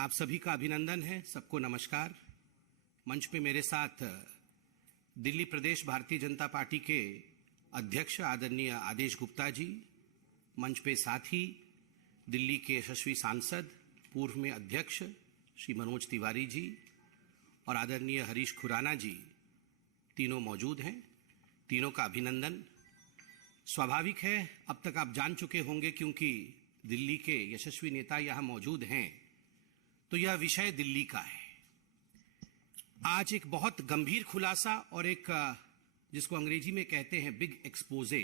आप सभी का अभिनंदन है। सबको नमस्कार। मंच पे मेरे साथ दिल्ली प्रदेश भारतीय जनता पार्टी के अध्यक्ष आदरणीय आदेश गुप्ता जी, मंच पे साथ ही दिल्ली के यशस्वी सांसद पूर्व में अध्यक्ष श्री मनोज तिवारी जी और आदरणीय हरीश खुराना जी, तीनों मौजूद हैं। तीनों का अभिनंदन। स्वाभाविक है, अब तक आप जान चुके होंगे क्योंकि दिल्ली के यशस्वी नेता यहां मौजूद हैं, तो यह विषय दिल्ली का है। आज एक बहुत गंभीर खुलासा और एक जिसको अंग्रेजी में कहते हैं बिग एक्सपोजे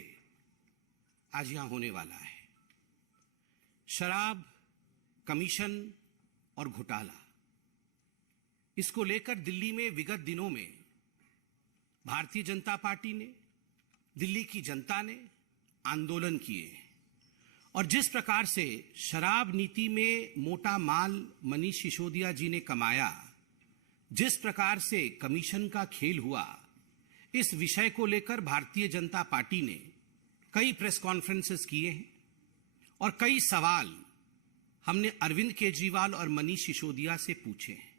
आज यहां होने वाला है। शराब, कमीशन और घोटाला, इसको लेकर दिल्ली में विगत दिनों में भारतीय जनता पार्टी ने, दिल्ली की जनता ने आंदोलन किए और जिस प्रकार से शराब नीति में मोटा माल मनीष सिसोदिया जी ने कमाया, जिस प्रकार से कमीशन का खेल हुआ, इस विषय को लेकर भारतीय जनता पार्टी ने कई प्रेस कॉन्फ्रेंसेस किए हैं और कई सवाल हमने अरविंद केजरीवाल और मनीष सिसोदिया से पूछे हैं।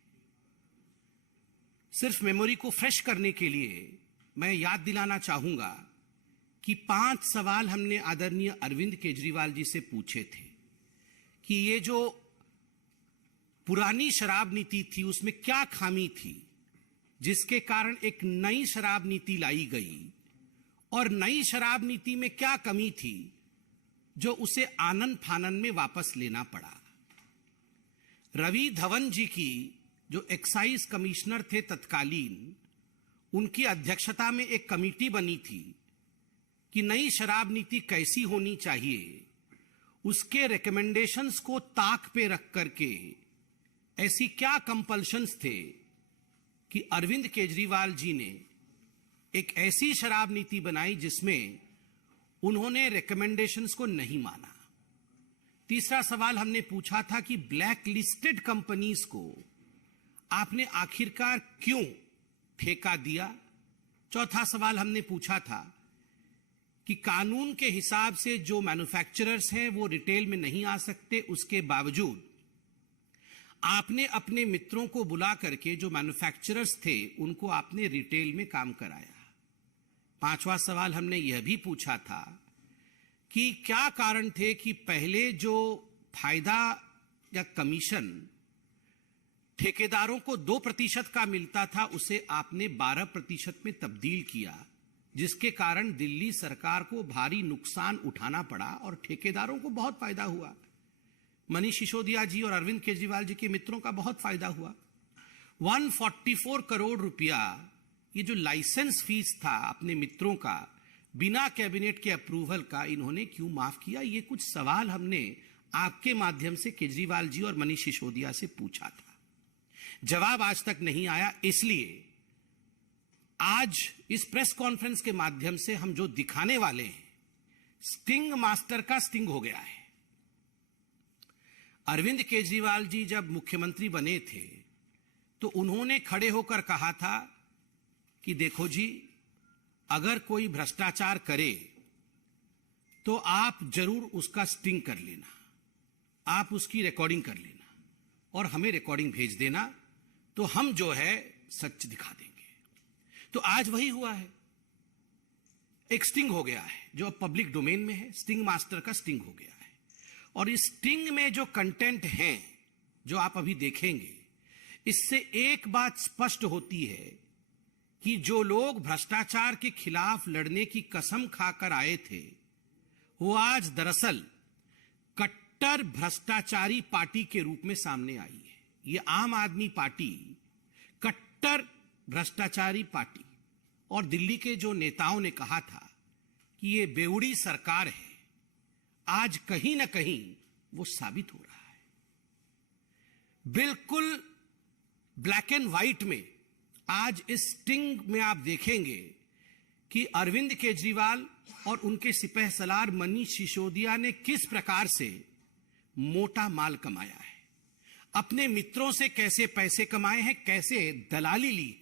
सिर्फ मेमोरी को फ्रेश करने के लिए मैं याद दिलाना चाहूंगा कि 5 सवाल हमने आदरणीय अरविंद केजरीवाल जी से पूछे थे कि ये जो पुरानी शराब नीति थी उसमें क्या खामी थी जिसके कारण एक नई शराब नीति लाई गई, और नई शराब नीति में क्या कमी थी जो उसे आनन फानन में वापस लेना पड़ा। रवि धवन जी की जो एक्साइज कमिश्नर थे तत्कालीन, उनकी अध्यक्षता में एक कमेटी बनी थी कि नई शराब नीति कैसी होनी चाहिए, उसके रिकमेंडेशंस को ताक पे रख करके ऐसी क्या कंपल्शंस थे कि अरविंद केजरीवाल जी ने एक ऐसी शराब नीति बनाई जिसमें उन्होंने रिकमेंडेशंस को नहीं माना। तीसरा सवाल हमने पूछा था कि ब्लैक लिस्टेड कंपनीज को आपने आखिरकार क्यों ठेका दिया। चौथा सवाल हमने पूछा था कि कानून के हिसाब से जो मैन्युफैक्चरर्स हैं वो रिटेल में नहीं आ सकते, उसके बावजूद आपने अपने मित्रों को बुला करके जो मैन्युफैक्चरर्स थे उनको आपने रिटेल में काम कराया। पांचवा सवाल हमने यह भी पूछा था कि क्या कारण थे कि पहले जो फायदा या कमीशन ठेकेदारों को 2% का मिलता था उसे आपने 12% में तब्दील किया, जिसके कारण दिल्ली सरकार को भारी नुकसान उठाना पड़ा और ठेकेदारों को बहुत फायदा हुआ। मनीष सिसोदिया जी और अरविंद केजरीवाल जी के मित्रों का बहुत फायदा हुआ। 144 करोड़ रुपया ये जो लाइसेंस फीस था अपने मित्रों का, बिना कैबिनेट के अप्रूवल का, इन्होंने क्यों माफ किया। ये कुछ सवाल हमने आपके माध्यम से केजरीवाल जी और मनीष सिसोदिया से पूछा था। जवाब आज तक नहीं आया, इसलिए आज इस प्रेस कॉन्फ्रेंस के माध्यम से हम जो दिखाने वाले हैं, स्टिंग मास्टर का स्टिंग हो गया है। अरविंद केजरीवाल जी जब मुख्यमंत्री बने थे तो उन्होंने खड़े होकर कहा था कि देखो जी, अगर कोई भ्रष्टाचार करे तो आप जरूर उसका स्टिंग कर लेना, आप उसकी रिकॉर्डिंग कर लेना और हमें रिकॉर्डिंग भेज देना, तो हम जो है सच दिखा देंगे। तो आज वही हुआ है, एक स्टिंग हो गया है जो अब पब्लिक डोमेन में है। स्टिंग मास्टर का स्टिंग हो गया है और इस स्टिंग में जो कंटेंट है जो आप अभी देखेंगे, इससे एक बात स्पष्ट होती है कि जो लोग भ्रष्टाचार के खिलाफ लड़ने की कसम खाकर आए थे वो आज दरअसल कट्टर भ्रष्टाचारी पार्टी के रूप में सामने आई है। ये आम आदमी पार्टी कट्टर भ्रष्टाचारी पार्टी, और दिल्ली के जो नेताओं ने कहा था कि ये बेउड़ी सरकार है, आज कहीं ना कहीं वो साबित हो रहा है। बिल्कुल ब्लैक एंड व्हाइट में आज इस स्टिंग में आप देखेंगे कि अरविंद केजरीवाल और उनके सिपह सलार मनीष सिसोदिया ने किस प्रकार से मोटा माल कमाया है, अपने मित्रों से कैसे पैसे कमाए हैं, कैसे दलाली ली।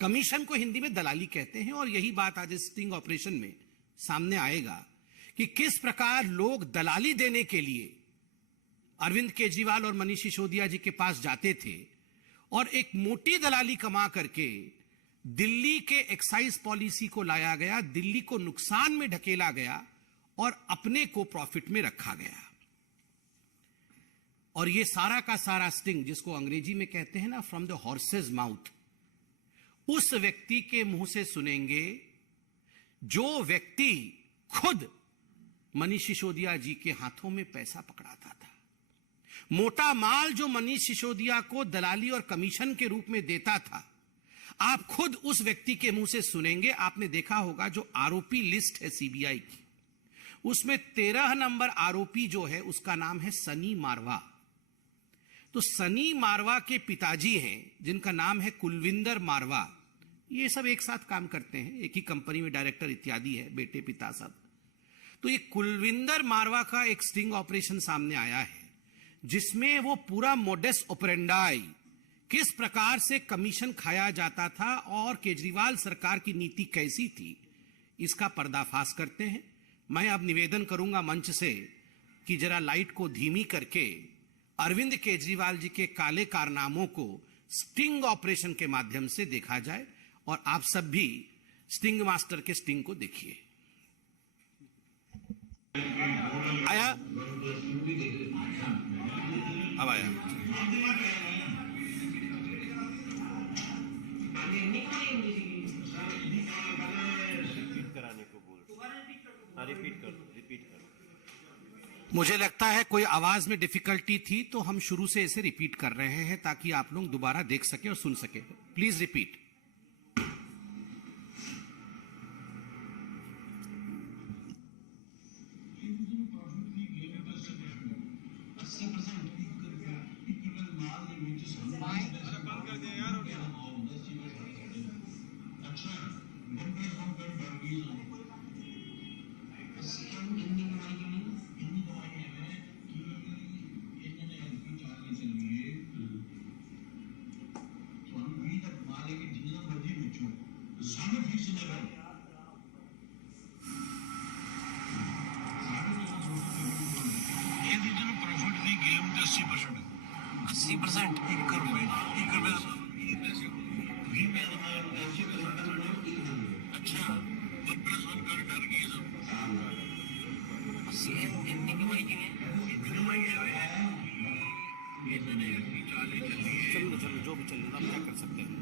कमीशन को हिंदी में दलाली कहते हैं और यही बात आज इस स्टिंग ऑपरेशन में सामने आएगा कि किस प्रकार लोग दलाली देने के लिए अरविंद केजरीवाल और मनीष सिसोदिया जी के पास जाते थे और एक मोटी दलाली कमा करके दिल्ली के एक्साइज पॉलिसी को लाया गया, दिल्ली को नुकसान में ढकेला गया और अपने को प्रॉफिट में रखा गया। और ये सारा का सारा स्टिंग, जिसको अंग्रेजी में कहते हैं ना फ्रॉम द हॉर्सेस माउथ, उस व्यक्ति के मुंह से सुनेंगे जो व्यक्ति खुद मनीष सिसोदिया जी के हाथों में पैसा पकड़ाता था। मोटा माल जो मनीष सिसोदिया को दलाली और कमीशन के रूप में देता था, आप खुद उस व्यक्ति के मुंह से सुनेंगे। आपने देखा होगा जो आरोपी लिस्ट है सीबीआई की, उसमें 13 नंबर आरोपी जो है उसका नाम है सनी मारवा। तो सनी मारवा के पिताजी हैं जिनका नाम है कुलविंदर मारवा। ये सब एक साथ काम करते हैं, एक ही कंपनी में डायरेक्टर इत्यादि है, बेटे पिता सब। तो ये कुलविंदर मारवा का एक स्टिंग ऑपरेशन सामने आया है जिसमें वो पूरा मोडस ऑपरेंडाई, किस प्रकार से कमीशन खाया जाता था और केजरीवाल सरकार की नीति कैसी थी, इसका पर्दाफाश करते हैं। मैं अब निवेदन करूंगा मंच से कि जरा लाइट को धीमी करके अरविंद केजरीवाल जी के काले कारनामों को स्टिंग ऑपरेशन के माध्यम से देखा जाए और आप सब भी स्टिंग मास्टर के स्टिंग को देखिए। आया, अब आया। कराने को बोल, रिपीट कर दो, रिपीट कर दो। मुझे लगता है कोई आवाज में डिफिकल्टी थी तो हम शुरू से इसे रिपीट कर रहे हैं ताकि आप लोग दोबारा देख सके और सुन सके। Please repeat. चलो जो भी चल रहा है, क्या कर सकते हैं।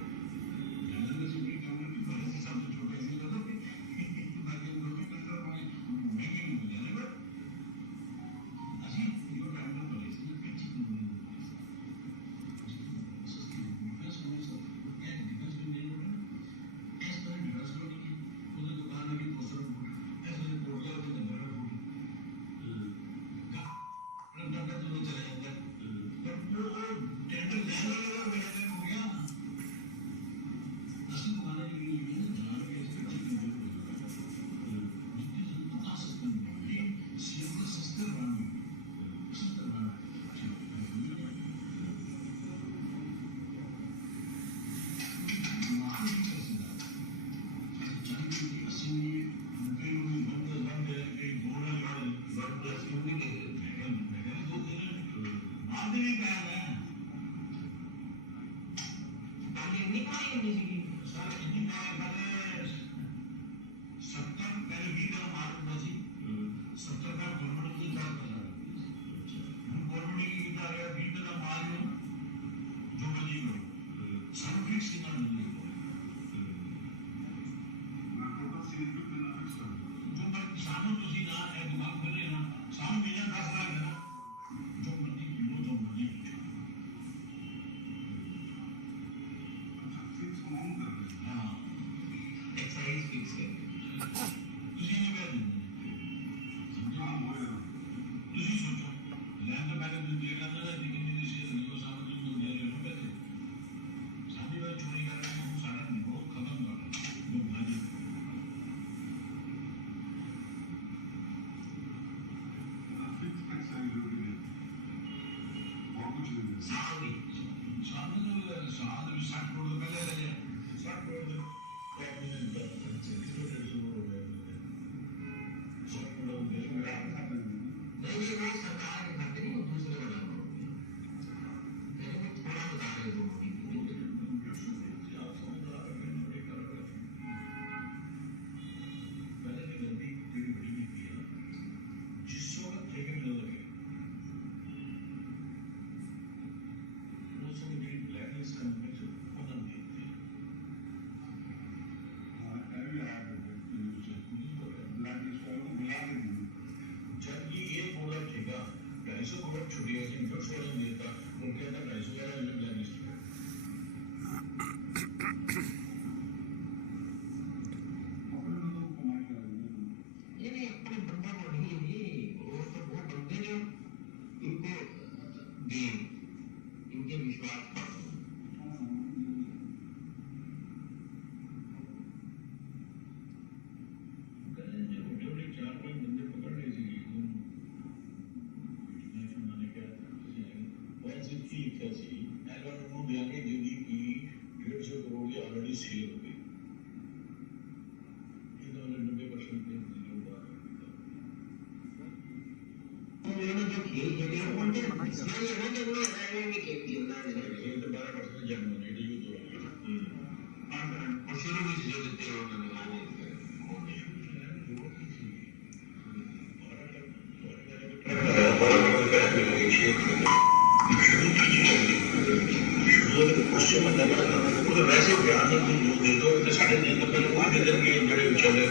वैसे ध्यान जो दे दो तो साढ़े दिन तो पहले वही दे देंगे बड़े विचोले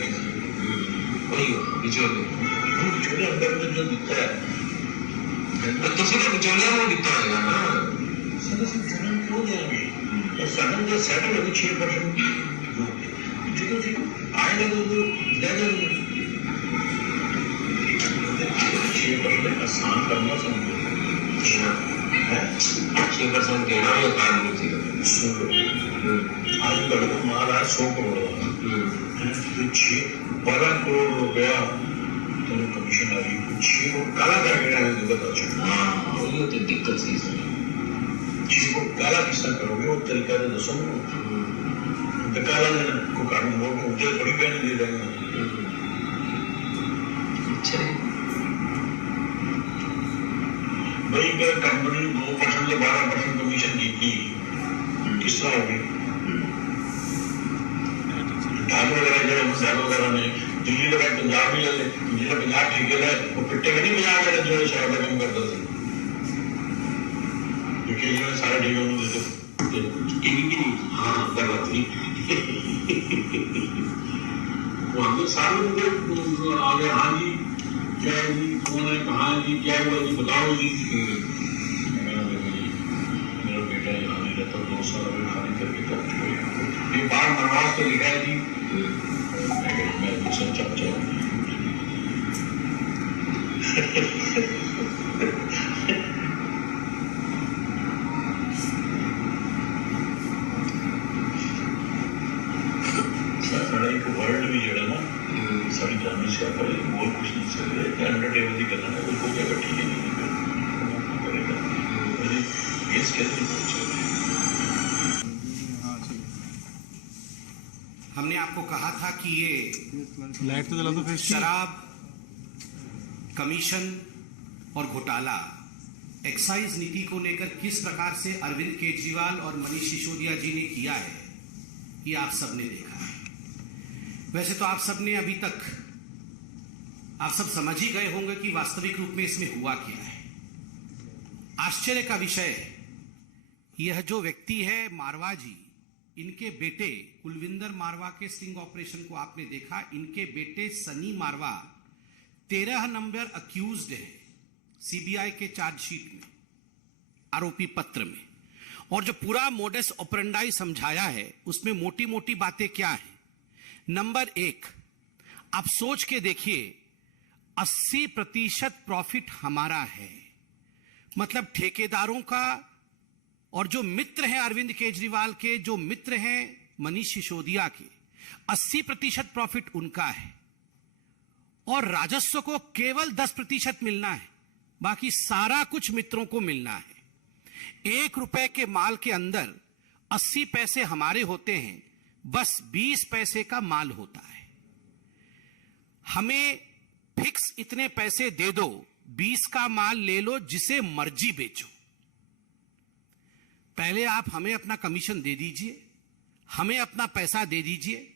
वही विचोले विचोले अंदर में जो दिखता है तो सीधे विचोले वो दिखता है ना सीधे सडन क्यों देंगे और सडन जो सेटल होगी 6% जो आएगा तो लेवल 6% आसान करना समझो है 6% कहना ये काम नहीं थी आज कल को माल है 100 करोड़ का 12 करोड़ रुपया तो कमीशन आ रही है 6 को काला करके आने की बता वही होती दिक्कत सी 6 को काला किस तरह करोगे वो तरीका तो दसो तो काला को कानून मोड़ को मुझे थोड़ी पहने दे देंगे अच्छा भाई अगर कंपनी 2% से 12% कमीशन जीती किस तरह होगी ढाल वगैरह ने दिल्ली लगाए पंजाब भी ले जिला पंजाब ठीक है वो पिट्टे में नहीं पंजाब वाले जो शराब कम करता था क्योंकि इन्होंने सारे ठीक देते टीवी भी नहीं हाँ गलत नहीं वो हम लोग सारे लोग आ गए हाँ जी क्या है जी कौन है कहाँ है जी क्या हुआ जी बताओ जी मेरा बेटा यहाँ नहीं रहता 2 साल अभी खाली करके तब ये बार नवाज तो लिखा है जी मैं दूसरा चर्चा एक वर्ल्ड भी जड़ा ना सारी जानी से आता है वो कुछ नहीं चल रहा है अंडर टेबल की करना है उसको क्या ठीक है नहीं करेगा ये कैसे हमने आपको कहा था कि ये लाइट तो जला दो फिर शराब कमीशन और घोटाला एक्साइज नीति को लेकर किस प्रकार से अरविंद केजरीवाल और मनीष सिसोदिया जी ने किया है ये आप सबने देखा है। वैसे तो आप सबने अभी तक आप सब समझ ही गए होंगे कि वास्तविक रूप में इसमें हुआ क्या है। आश्चर्य का विषय यह जो व्यक्ति है मारवा जी, इनके बेटे कुलविंदर मारवा के स्टिंग ऑपरेशन को आपने देखा। इनके बेटे सनी मारवा 13 नंबर अक्यूज्ड है सीबीआई के चार्जशीट में, आरोपी पत्र में। और जो पूरा मोडस ऑपरेंडाई समझाया है उसमें मोटी मोटी बातें क्या है। नंबर 1, आप सोच के देखिए 80% प्रॉफिट हमारा है, मतलब ठेकेदारों का और जो मित्र हैं अरविंद केजरीवाल के, जो मित्र हैं मनीष सिसोदिया के, 80% प्रॉफिट उनका है और राजस्व को केवल 10% मिलना है, बाकी सारा कुछ मित्रों को मिलना है। 1 रुपए के माल के अंदर 80 पैसे हमारे होते हैं, बस 20 पैसे का माल होता है। हमें फिक्स इतने पैसे दे दो, 20 का माल ले लो, जिसे मर्जी बेचो। पहले आप हमें अपना कमीशन दे दीजिए, हमें अपना पैसा दे दीजिए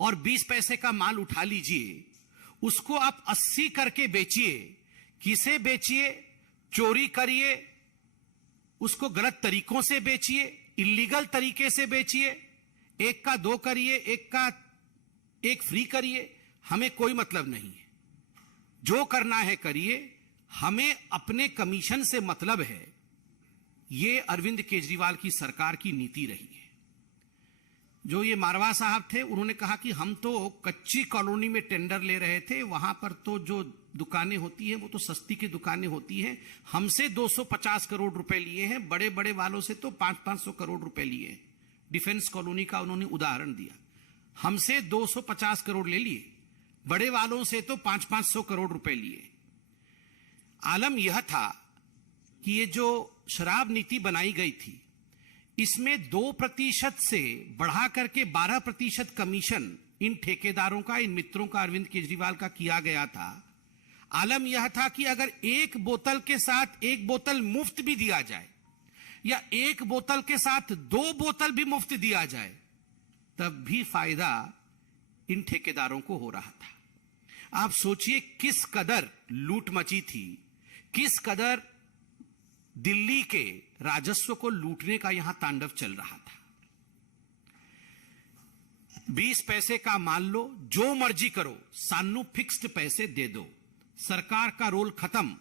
और 20 पैसे का माल उठा लीजिए, उसको आप 80 करके बेचिए। किसे बेचिए? चोरी करिए, उसको गलत तरीकों से बेचिए, इलीगल तरीके से बेचिए, 1 का 2 करिए, 1 का 1 फ्री करिए, हमें कोई मतलब नहीं है। जो करना है करिए, हमें अपने कमीशन से मतलब है, ये अरविंद केजरीवाल की सरकार की नीति रही है। जो ये मारवा साहब थे, उन्होंने कहा कि हम तो कच्ची कॉलोनी में टेंडर ले रहे थे, वहां पर तो जो दुकानें होती हैं वो तो सस्ती की दुकानें होती हैं, हमसे 250 करोड़ रुपए लिए हैं, बड़े बड़े वालों से तो 500-500 करोड़ रुपए लिए हैं। डिफेंस कॉलोनी का उन्होंने उदाहरण दिया, हमसे 250 करोड़ ले लिए, बड़े वालों से तो 500-500 करोड़ रुपए लिए। आलम यह था कि ये जो शराब नीति बनाई गई थी, इसमें 2% से बढ़ा करके 12% कमीशन इन ठेकेदारों का, इन मित्रों का, अरविंद केजरीवाल का किया गया था। आलम यह था कि अगर एक बोतल के साथ एक बोतल मुफ्त भी दिया जाए या एक बोतल के साथ 2 बोतल भी मुफ्त दिया जाए, तब भी फायदा इन ठेकेदारों को हो रहा था। आप सोचिए किस कदर लूट मची थी, किस कदर दिल्ली के राजस्व को लूटने का यहां तांडव चल रहा था। 20 पैसे का मान लो, जो मर्जी करो, सानू फिक्स्ड पैसे दे दो, सरकार का रोल खत्म,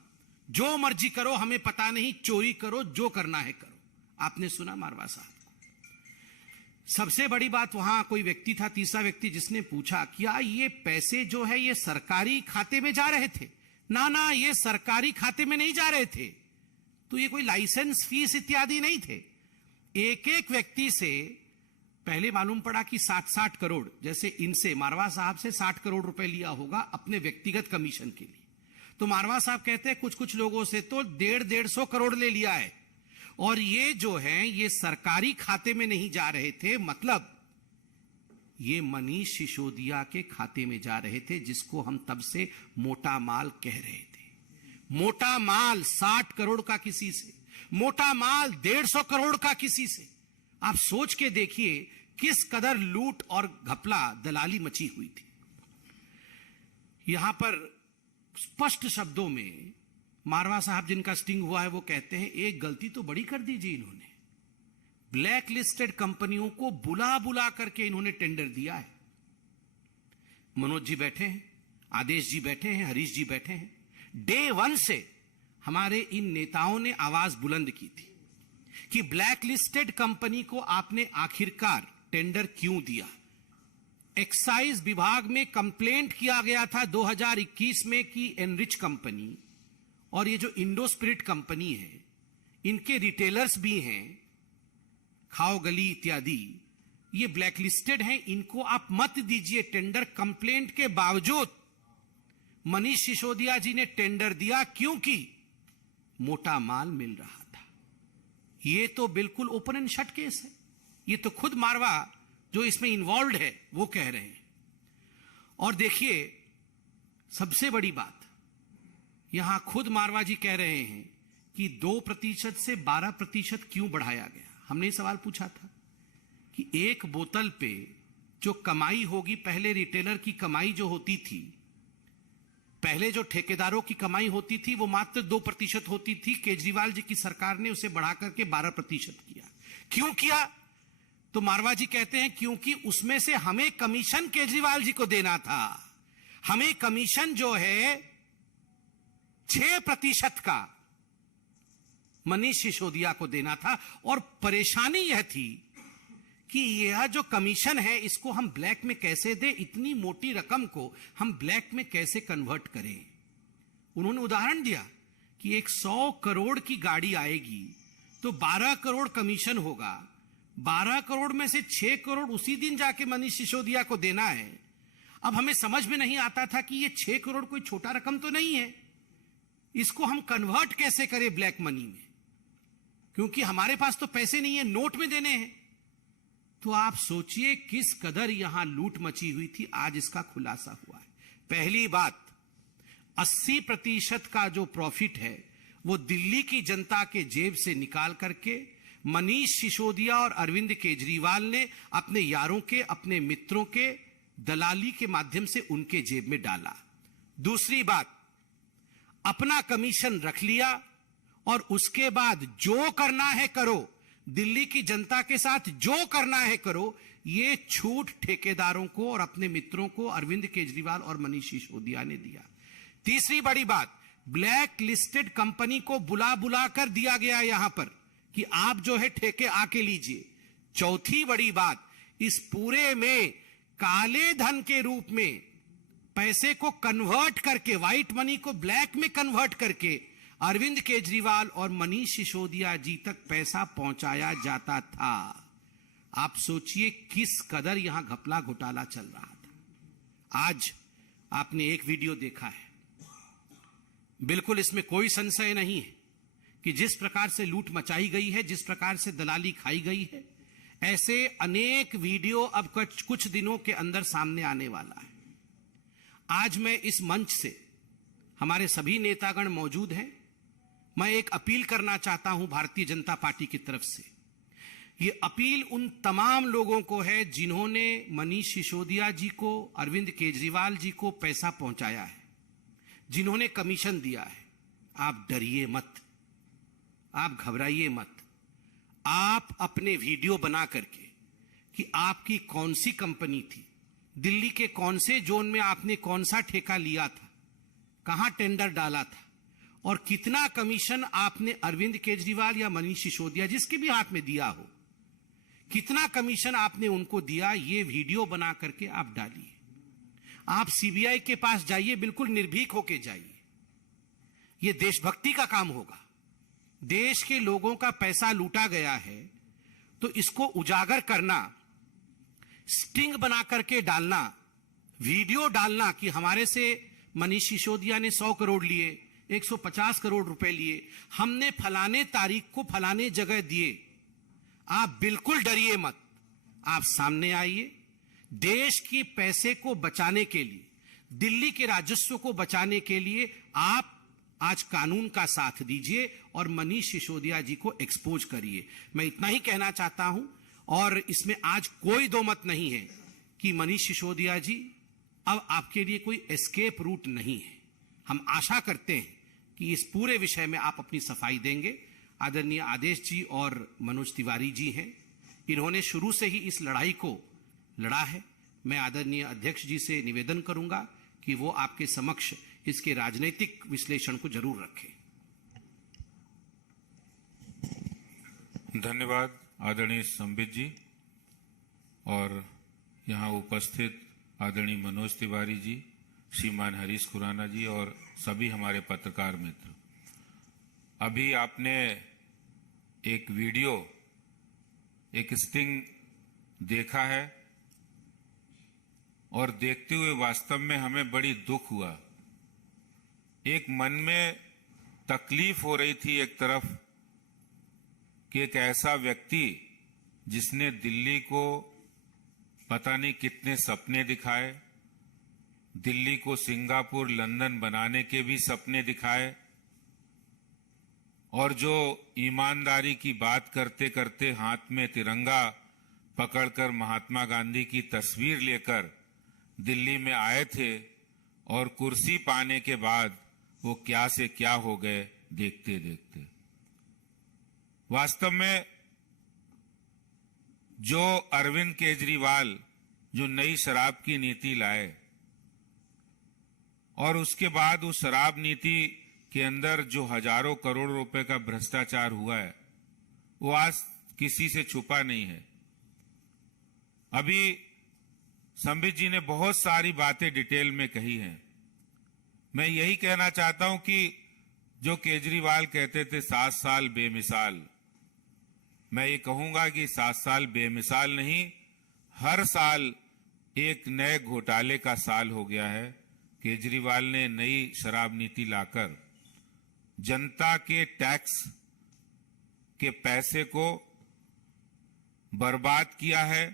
जो मर्जी करो, हमें पता नहीं, चोरी करो, जो करना है करो। आपने सुना मारवा साहब को। सबसे बड़ी बात, वहां कोई व्यक्ति था, तीसरा व्यक्ति, जिसने पूछा क्या ये पैसे जो है ये सरकारी खाते में जा रहे थे? ना, ये सरकारी खाते में नहीं जा रहे थे, तो ये कोई लाइसेंस फीस इत्यादि नहीं थे। एक एक व्यक्ति से पहले मालूम पड़ा कि 60-60 करोड़, जैसे इनसे मारवा साहब से 60 करोड़ रुपए लिया होगा अपने व्यक्तिगत कमीशन के लिए। तो मारवा साहब कहते हैं कुछ लोगों से तो 150-150 करोड़ ले लिया है, और ये जो है ये सरकारी खाते में नहीं जा रहे थे, मतलब ये मनीष सिसोदिया के खाते में जा रहे थे, जिसको हम तब से मोटा माल कह रहे थे। मोटा माल 60 करोड़ का किसी से, मोटा माल 150 करोड़ का किसी से। आप सोच के देखिए किस कदर लूट और घपला, दलाली मची हुई थी। यहां पर स्पष्ट शब्दों में मारवा साहब, जिनका स्टिंग हुआ है, वो कहते हैं एक गलती तो बड़ी कर दी जी इन्होंने, ब्लैक लिस्टेड कंपनियों को बुला बुला करके इन्होंने टेंडर दिया है। मनोज जी बैठे हैं, आदेश जी बैठे हैं, हरीश जी बैठे हैं। डे 1 से हमारे इन नेताओं ने आवाज बुलंद की थी कि ब्लैक लिस्टेड कंपनी को आपने आखिरकार टेंडर क्यों दिया। एक्साइज विभाग में कंप्लेंट किया गया था 2021 में कि एनरिच कंपनी और ये जो इंडो स्पिरिट कंपनी है, इनके रिटेलर्स भी हैं, खाओ गली इत्यादि, ये ब्लैक लिस्टेड हैं, इनको आप मत दीजिए टेंडर। कंप्लेंट के बावजूद मनीष सिसोदिया जी ने टेंडर दिया, क्योंकि मोटा माल मिल रहा था। ये तो बिल्कुल ओपन एंड शट केस है। ये तो खुद मारवा जो इसमें इन्वॉल्व है वो कह रहे हैं। और देखिए सबसे बड़ी बात, यहां खुद मारवा जी कह रहे हैं कि 2% से 12% क्यों बढ़ाया गया। हमने सवाल पूछा था कि एक बोतल पे जो कमाई होगी, पहले रिटेलर की कमाई जो होती थी, पहले जो ठेकेदारों की कमाई होती थी, वो मात्र 2% होती थी। केजरीवाल जी की सरकार ने उसे बढ़ाकर के 12% किया। क्यों किया? तो मारवा जी कहते हैं क्योंकि उसमें से हमें कमीशन केजरीवाल जी को देना था। हमें कमीशन जो है 6% का मनीष सिसोदिया को देना था। और परेशानी यह थी कि यह जो कमीशन है इसको हम ब्लैक में कैसे दें, इतनी मोटी रकम को हम ब्लैक में कैसे कन्वर्ट करें। उन्होंने उदाहरण दिया कि एक 100 करोड़ की गाड़ी आएगी तो 12 करोड़ कमीशन होगा, 12 करोड़ में से 6 करोड़ उसी दिन जाके मनीष सिसोदिया को देना है। अब हमें समझ में नहीं आता था कि ये 6 करोड़ कोई छोटा रकम तो नहीं है, इसको हम कन्वर्ट कैसे करें ब्लैक मनी में, क्योंकि हमारे पास तो पैसे नहीं है, नोट में देने हैं। तो आप सोचिए किस कदर यहां लूट मची हुई थी। आज इसका खुलासा हुआ है। पहली बात, 80% का जो प्रॉफिट है वो दिल्ली की जनता के जेब से निकाल करके मनीष सिसोदिया और अरविंद केजरीवाल ने अपने यारों के, अपने मित्रों के दलाली के माध्यम से उनके जेब में डाला। दूसरी बात, अपना कमीशन रख लिया और उसके बाद जो करना है करो, दिल्ली की जनता के साथ जो करना है करो। ये छूट ठेकेदारों को और अपने मित्रों को अरविंद केजरीवाल और मनीष सिसोदिया ने दिया। तीसरी बड़ी बात, ब्लैक लिस्टेड कंपनी को बुला बुला कर दिया गया यहां पर कि आप जो है ठेके आके लीजिए। चौथी बड़ी बात, इस पूरे में काले धन के रूप में पैसे को कन्वर्ट करके, व्हाइट मनी को ब्लैक में कन्वर्ट करके अरविंद केजरीवाल और मनीष सिसोदिया जी तक पैसा पहुंचाया जाता था। आप सोचिए किस कदर यहां घपला घोटाला चल रहा था। आज आपने एक वीडियो देखा है, बिल्कुल इसमें कोई संशय नहीं है कि जिस प्रकार से लूट मचाई गई है, जिस प्रकार से दलाली खाई गई है, ऐसे अनेक वीडियो अब कुछ दिनों के अंदर सामने आने वाला है। आज मैं इस मंच से, हमारे सभी नेतागण मौजूद हैं, मैं एक अपील करना चाहता हूं भारतीय जनता पार्टी की तरफ से। ये अपील उन तमाम लोगों को है जिन्होंने मनीष सिसोदिया जी को, अरविंद केजरीवाल जी को पैसा पहुंचाया है, जिन्होंने कमीशन दिया है। आप डरिए मत, आप घबराइए मत। आप अपने वीडियो बना करके कि आपकी कौन सी कंपनी थी, दिल्ली के कौन से जोन में आपने कौन सा ठेका लिया था, कहां टेंडर डाला था और कितना कमीशन आपने अरविंद केजरीवाल या मनीष सिसोदिया जिसके भी हाथ में दिया हो, कितना कमीशन आपने उनको दिया, ये वीडियो बना करके आप डालिए। आप सीबीआई के पास जाइए, बिल्कुल निर्भीक होके जाइए। ये देशभक्ति का काम होगा। देश के लोगों का पैसा लूटा गया है तो इसको उजागर करना, स्टिंग बना करके डालना, वीडियो डालना कि हमारे से मनीष सिसोदिया ने 100 करोड़ लिए, 150 करोड़ रुपए लिए, हमने फलाने तारीख को फलाने जगह दिए। आप बिल्कुल डरिए मत, आप सामने आइए। देश के पैसे को बचाने के लिए, दिल्ली के राजस्व को बचाने के लिए आप आज कानून का साथ दीजिए और मनीष सिसोदिया जी को एक्सपोज करिए। मैं इतना ही कहना चाहता हूं और इसमें आज कोई दो मत नहीं है कि मनीष सिसोदिया जी अब आपके लिए कोई एस्केप रूट नहीं है। हम आशा करते हैं कि इस पूरे विषय में आप अपनी सफाई देंगे। आदरणीय आदेश जी और मनोज तिवारी जी हैं, इन्होंने शुरू से ही इस लड़ाई को लड़ा है। मैं आदरणीय अध्यक्ष जी से निवेदन करूंगा कि वो आपके समक्ष इसके राजनीतिक विश्लेषण को जरूर रखें। धन्यवाद आदरणीय संबित जी और यहाँ उपस्थित आदरणीय मनोज तिवारी जी, श्रीमान हरीश खुराना जी और सभी हमारे पत्रकार मित्र। अभी आपने एक वीडियो, एक स्टिंग देखा है और देखते हुए वास्तव में हमें बड़ी दुख हुआ। एक मन में तकलीफ हो रही थी एक तरफ कि एक ऐसा व्यक्ति जिसने दिल्ली को पता नहीं कितने सपने दिखाए, दिल्ली को सिंगापुर, लंदन बनाने के भी सपने दिखाए और जो ईमानदारी की बात करते करते हाथ में तिरंगा पकड़कर महात्मा गांधी की तस्वीर लेकर दिल्ली में आए थे और कुर्सी पाने के बाद वो क्या से क्या हो गए देखते देखते। वास्तव में जो अरविंद केजरीवाल जो नई शराब की नीति लाए और उसके बाद उस शराब नीति के अंदर जो हजारों करोड़ रुपए का भ्रष्टाचार हुआ है वो आज किसी से छुपा नहीं है। अभी संबित जी ने बहुत सारी बातें डिटेल में कही हैं। मैं यही कहना चाहता हूं कि जो केजरीवाल कहते थे 7 साल बेमिसाल, मैं ये कहूंगा कि 7 साल बेमिसाल नहीं, हर साल एक नए घोटाले का साल हो गया है। केजरीवाल ने नई शराब नीति लाकर जनता के टैक्स के पैसे को बर्बाद किया है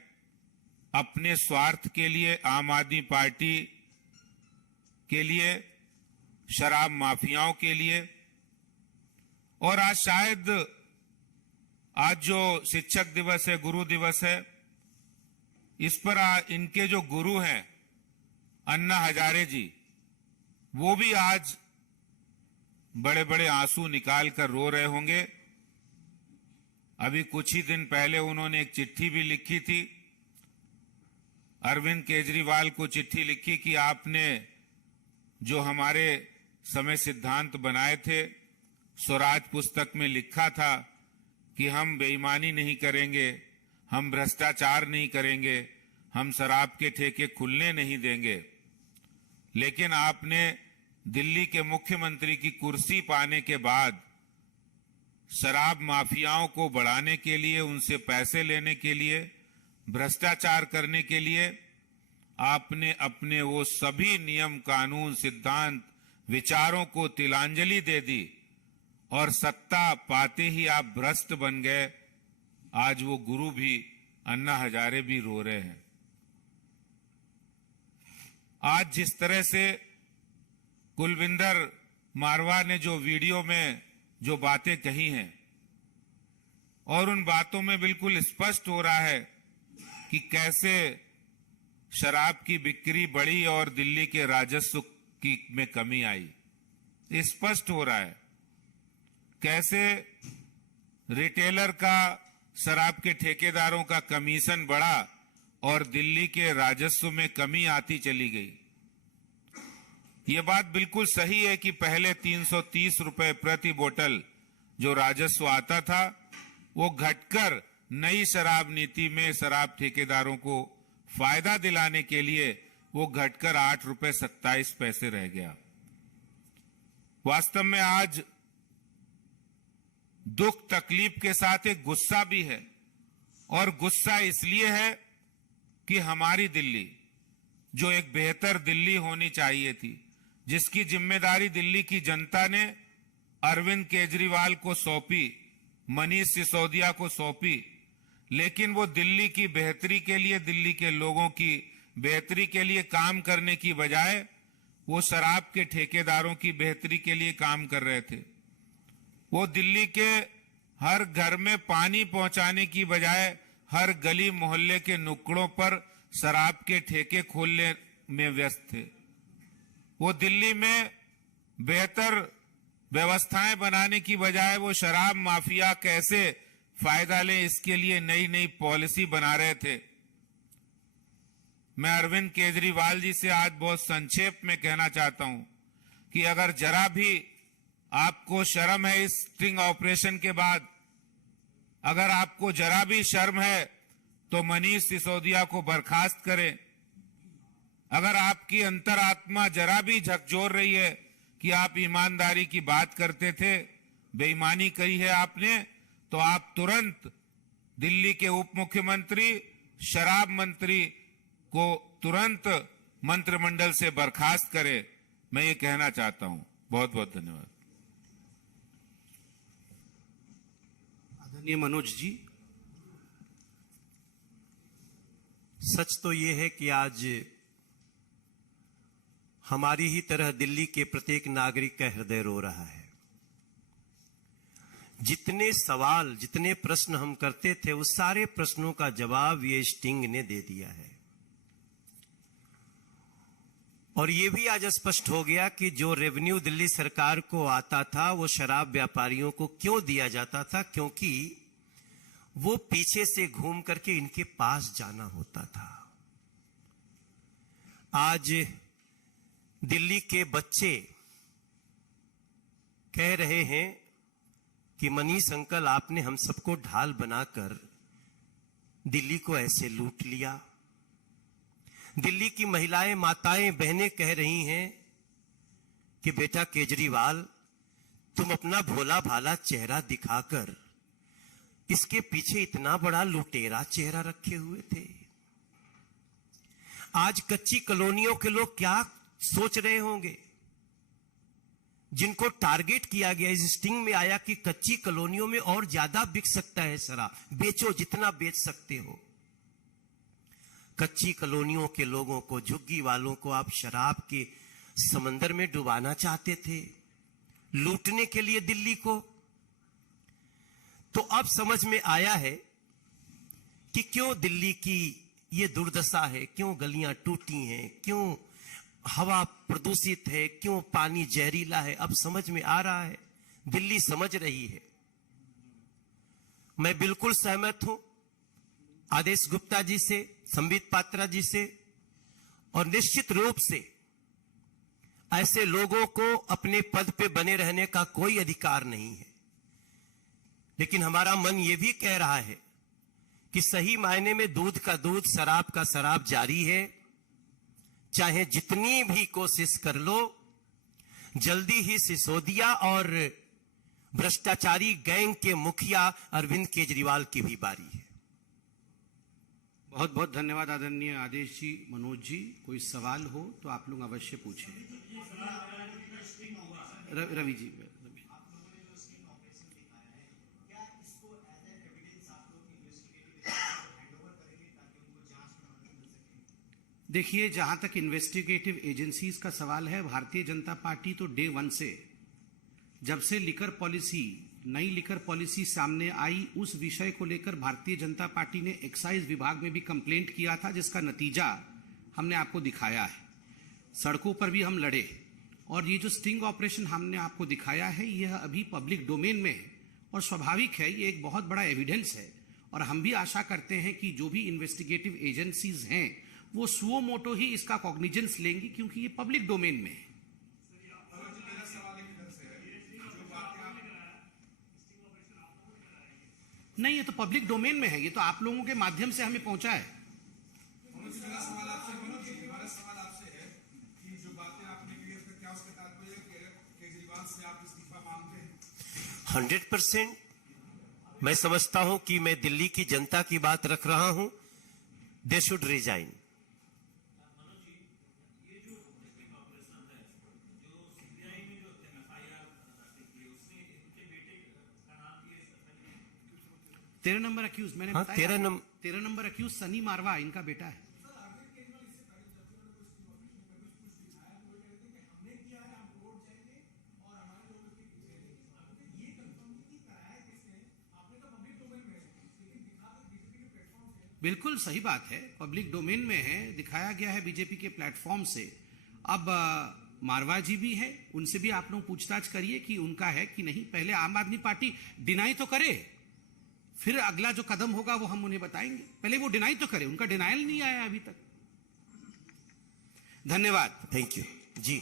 अपने स्वार्थ के लिए, आम आदमी पार्टी के लिए, शराब माफियाओं के लिए। और आज शायद आज जो शिक्षक दिवस है, गुरु दिवस है, इस पर इनके जो गुरु हैं अन्ना हजारे जी, वो भी आज बड़े बड़े आंसू निकाल कर रो रहे होंगे। अभी कुछ ही दिन पहले उन्होंने एक चिट्ठी भी लिखी थी, अरविंद केजरीवाल को चिट्ठी लिखी कि आपने जो हमारे समय सिद्धांत बनाए थे। स्वराज पुस्तक में लिखा था कि हम बेईमानी नहीं करेंगे, हम भ्रष्टाचार नहीं करेंगे, हम शराब के ठेके खुलने नहीं देंगे। लेकिन आपने दिल्ली के मुख्यमंत्री की कुर्सी पाने के बाद शराब माफियाओं को बढ़ाने के लिए, उनसे पैसे लेने के लिए, भ्रष्टाचार करने के लिए आपने अपने वो सभी नियम, कानून, सिद्धांत, विचारों को तिलांजलि दे दी और सत्ता पाते ही आप भ्रष्ट बन गए। आज वो गुरु भी, अन्ना हजारे भी रो रहे हैं। आज जिस तरह से कुलविंदर मारवा ने जो वीडियो में जो बातें कही हैं, और उन बातों में बिल्कुल स्पष्ट हो रहा है कि कैसे शराब की बिक्री बढ़ी और दिल्ली के राजस्व की में कमी आई। स्पष्ट हो रहा है कैसे रिटेलर का, शराब के ठेकेदारों का कमीशन बढ़ा और दिल्ली के राजस्व में कमी आती चली गई। ये बात बिल्कुल सही है कि पहले 330 रुपए प्रति बोतल जो राजस्व आता था, वो घटकर नई शराब नीति में शराब ठेकेदारों को फायदा दिलाने के लिए वो घटकर 8 रुपए 27 पैसे रह गया। वास्तव में आज दुख तकलीफ के साथ एक गुस्सा भी है, और गुस्सा इसलिए है कि हमारी दिल्ली, जो एक बेहतर दिल्ली होनी चाहिए थी, जिसकी जिम्मेदारी दिल्ली की जनता ने अरविंद केजरीवाल को सौंपी, मनीष सिसोदिया को सौंपी, लेकिन वो दिल्ली की बेहतरी के लिए, दिल्ली के लोगों की बेहतरी के लिए काम करने की बजाय वो शराब के ठेकेदारों की बेहतरी के लिए काम कर रहे थे। वो दिल्ली के हर घर में पानी पहुंचाने की बजाय हर गली मोहल्ले के नुक्कड़ों पर शराब के ठेके खोलने में व्यस्त थे। वो दिल्ली में बेहतर व्यवस्थाएं बनाने की बजाय वो शराब माफिया कैसे फायदा लें, इसके लिए नई नई पॉलिसी बना रहे थे। मैं अरविंद केजरीवाल जी से आज बहुत संक्षेप में कहना चाहता हूं कि अगर जरा भी आपको शर्म है इस स्टिंग ऑपरेशन के बाद, अगर आपको जरा भी शर्म है तो मनीष सिसोदिया को बर्खास्त करें। अगर आपकी अंतरात्मा जरा भी झकझोर रही है कि आप ईमानदारी की बात करते थे, बेईमानी करी है आपने, तो आप तुरंत दिल्ली के उप मुख्यमंत्री, शराब मंत्री को तुरंत मंत्रिमंडल से बर्खास्त करें। मैं ये कहना चाहता हूं। बहुत बहुत धन्यवाद। आदरणीय मनोज जी। सच तो ये है कि आज हमारी ही तरह दिल्ली के प्रत्येक नागरिक का हृदय रो रहा है। जितने सवाल, जितने प्रश्न हम करते थे, उस सारे प्रश्नों का जवाब ये स्टिंग ने दे दिया है। और ये भी आज स्पष्ट हो गया कि जो रेवेन्यू दिल्ली सरकार को आता था वो शराब व्यापारियों को क्यों दिया जाता था, क्योंकि वो पीछे से घूम करके इनके पास जाना होता था। आज दिल्ली के बच्चे कह रहे हैं कि मनीष अंकल, आपने हम सबको ढाल बनाकर दिल्ली को ऐसे लूट लिया। दिल्ली की महिलाएं, माताएं, बहनें कह रही हैं कि बेटा केजरीवाल, तुम अपना भोला भाला चेहरा दिखाकर इसके पीछे इतना बड़ा लुटेरा चेहरा रखे हुए थे। आज कच्ची कॉलोनियों के लोग क्या सोच रहे होंगे, जिनको टारगेट किया गया, इस स्टिंग में आया कि कच्ची कॉलोनियों में और ज्यादा बिक सकता है शराब, बेचो जितना बेच सकते हो। कच्ची कॉलोनियों के लोगों को, झुग्गी वालों को आप शराब के समंदर में डुबाना चाहते थे, लूटने के लिए दिल्ली को। तो अब समझ में आया है कि क्यों दिल्ली की ये दुर्दशा है, क्यों गलियां टूटी हैं, क्यों हवा प्रदूषित है, क्यों पानी जहरीला है। अब समझ में आ रहा है, दिल्ली समझ रही है। मैं बिल्कुल सहमत हूं आदेश गुप्ता जी से, संबित पात्रा जी से, और निश्चित रूप से ऐसे लोगों को अपने पद पे बने रहने का कोई अधिकार नहीं है। लेकिन हमारा मन यह भी कह रहा है कि सही मायने में दूध का दूध, शराब का शराब जारी है। चाहे जितनी भी कोशिश कर लो, जल्दी ही सिसोदिया और भ्रष्टाचारी गैंग के मुखिया अरविंद केजरीवाल की भी बारी है। बहुत बहुत धन्यवाद आदरणीय आदेश जी, मनोज जी। कोई सवाल हो तो आप लोग अवश्य पूछें। रवि जी, देखिए, जहां तक इन्वेस्टिगेटिव एजेंसीज का सवाल है, भारतीय जनता पार्टी तो डे वन से, जब से लिकर पॉलिसी, नई लिकर पॉलिसी सामने आई, उस विषय को लेकर भारतीय जनता पार्टी ने एक्साइज विभाग में भी कंप्लेंट किया था, जिसका नतीजा हमने आपको दिखाया है। सड़कों पर भी हम लड़े, और ये जो स्टिंग ऑपरेशन हमने आपको दिखाया है, यह अभी पब्लिक डोमेन में है और स्वाभाविक है, ये एक बहुत बड़ा एविडेंस है। और हम भी आशा करते हैं कि जो भी इन्वेस्टिगेटिव एजेंसीज हैं वो सुओ मोटो ही इसका कॉग्निजेंस लेंगी, क्योंकि ये पब्लिक डोमेन में है। नहीं, ये तो पब्लिक डोमेन में है, ये तो आप लोगों के माध्यम से हमें पहुंचा है। मेरा सवाल आपसे है कि जो बातें आपने की उसका क्या उसका तात्पर्य है कि केजरीवाल से आप इस्तीफा मांगते हैं? 100% मैं समझता हूं कि मैं दिल्ली की जनता की बात रख रहा हूं। They should resign. तेरह नंबर अक्यूज मैंने हाँ, बताया। 13 नंबर अक्यूज सनी मारवा, इनका बेटा है। बिल्कुल सही बात है, पब्लिक डोमेन में है, दिखाया गया है बीजेपी के प्लेटफॉर्म से। अब मारवा जी भी है, उनसे भी आप लोग पूछताछ करिए कि उनका है कि नहीं। पहले आम आदमी पार्टी डिनाई तो करे, फिर अगला जो कदम होगा वो हम उन्हें बताएंगे। पहले वो डिनाई तो करे, उनका डिनायल नहीं आया अभी तक। धन्यवाद। थैंक यू जी।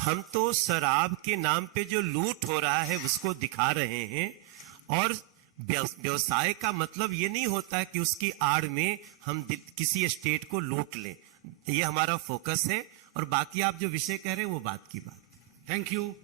हम तो शराब के नाम पे जो लूट हो रहा है उसको दिखा रहे हैं, और व्यवसाय का मतलब ये नहीं होता कि उसकी आड़ में हम किसी स्टेट को लूट लें। ये हमारा फोकस है, और बाकी आप जो विषय कह रहे हैं वो बात की बात। Thank you.